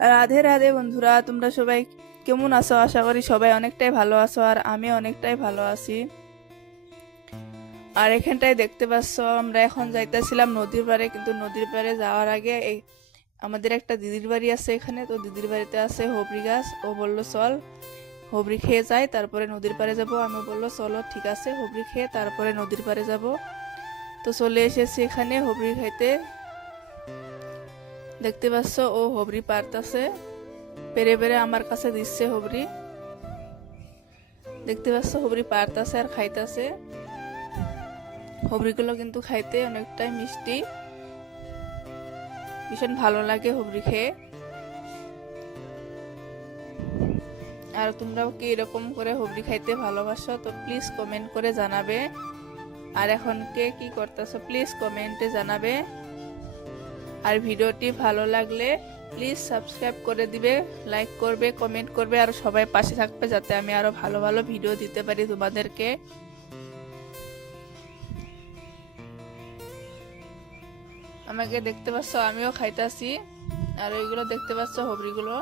রাধে রাধে বন্ধুরা, তোমরা সবাই কেমন আছো? আশা করি সবাই অনেকটাই ভালো আছো, আর আমি অনেকটাই ভালো আছি। আর এখানটায় দেখতে পাচ্ছ, আমরা এখন যাইতেছিলাম নদীর পাড়ে, কিন্তু নদীর পাড়ে যাওয়ার আগে আমাদের একটা দিদির বাড়ি আছে এখানে। তো দিদির বাড়িতে আছে হবরি গাছ। ও বললো চল হবরি খেয়ে যাই, তারপরে নদীর পাড়ে যাব। আমি বললো চলো ঠিক আছে, হবরি খেয়ে তারপরে নদীর পাড়ে যাব। তো চলে এসেছি এখানে হবরি খাইতে। দেখতে পাচ্ছ ও হবরি পারতাছে, পেরে পেরে আমার কাছে দিচ্ছে হবরি। দেখতে পাচ্ছ হবরি পারতাছে আর খাইতাছে। হবরিগুলো কিন্তু খাইতে অনেকটাই মিষ্টি, ভীষণ ভালো লাগে হবরি খেয়ে। আর তোমরাও কি এরকম করে হবরি খাইতে ভালোবাসো? তো প্লিজ কমেন্ট করে জানাবে। আর এখন কে কি করতেছো প্লিজ কমেন্টে জানাবে। আর ভিডিওটি ভালো লাগলে প্লিজ সাবস্ক্রাইব করে দিবে, লাইক করবে, কমেন্ট করবে, আর সবাই পাশে থাকবে যাতে আমি আরো ভালো ভালো ভিডিও দিতে পারি তোমাদেরকে। আমাকে দেখতে পাচ্ছ আমিও খাইতাছি, আর ওইগুলো দেখতে পাচ্ছ হবরিগুলো।